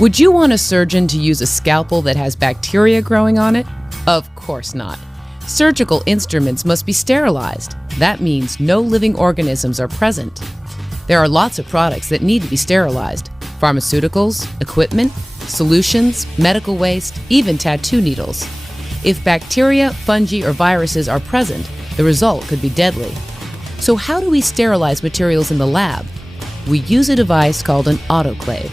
Would you want a surgeon to use a scalpel that has bacteria growing on it? Of course not. Surgical instruments must be sterilized. That means no living organisms are present. There are lots of products that need to be sterilized: pharmaceuticals, equipment, solutions, medical waste, even tattoo needles. If bacteria, fungi, or viruses are present, the result could be deadly. So how do we sterilize materials in the lab? We use a device called an autoclave.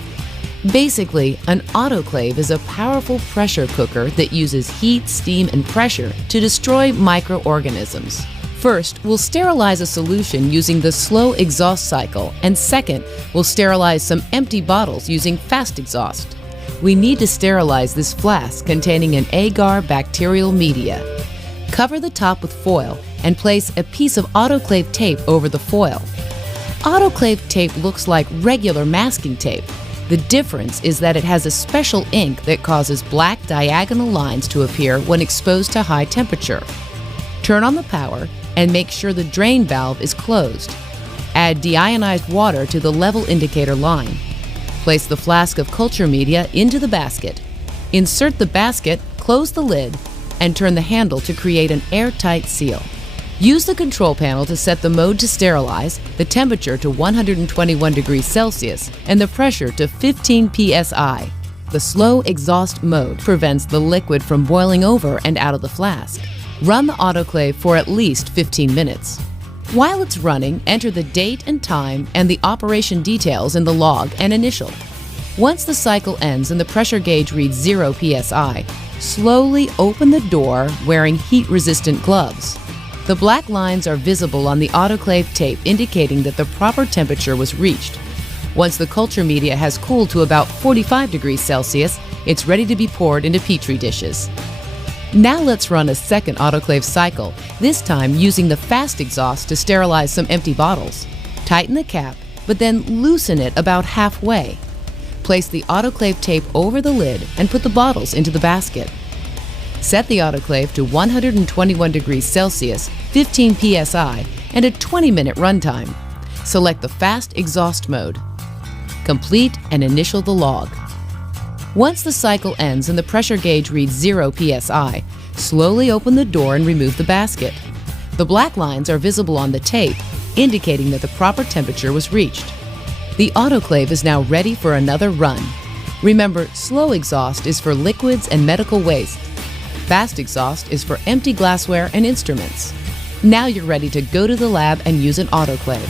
Basically, an autoclave is a powerful pressure cooker that uses heat, steam, and pressure to destroy microorganisms. First, we'll sterilize a solution using the slow exhaust cycle, and second, we'll sterilize some empty bottles using fast exhaust. We need to sterilize this flask containing an agar bacterial media. Cover the top with foil and place a piece of autoclave tape over the foil. Autoclave tape looks like regular masking tape. The difference is that it has a special ink that causes black diagonal lines to appear when exposed to high temperature. Turn on the power and make sure the drain valve is closed. Add deionized water to the level indicator line. Place the flask of culture media into the basket. Insert the basket, close the lid, and turn the handle to create an airtight seal. Use the control panel to set the mode to sterilize, the temperature to 121 degrees Celsius, and the pressure to 15 psi. The slow exhaust mode prevents the liquid from boiling over and out of the flask. Run the autoclave for at least 15 minutes. While it's running, enter the date and time and the operation details in the log and initial. Once the cycle ends and the pressure gauge reads 0 psi, slowly open the door wearing heat-resistant gloves. The black lines are visible on the autoclave tape, indicating that the proper temperature was reached. Once the culture media has cooled to about 45 degrees Celsius, it's ready to be poured into petri dishes. Now let's run a second autoclave cycle, this time using the fast exhaust to sterilize some empty bottles. Tighten the cap, but then loosen it about halfway. Place the autoclave tape over the lid and put the bottles into the basket. Set the autoclave to 121 degrees Celsius, 15 psi, and a 20-minute runtime. Select the fast exhaust mode. Complete and initial the log. Once the cycle ends and the pressure gauge reads 0 psi, slowly open the door and remove the basket. The black lines are visible on the tape, indicating that the proper temperature was reached. The autoclave is now ready for another run. Remember, slow exhaust is for liquids and medical waste. Fast exhaust is for empty glassware and instruments. Now you're ready to go to the lab and use an autoclave.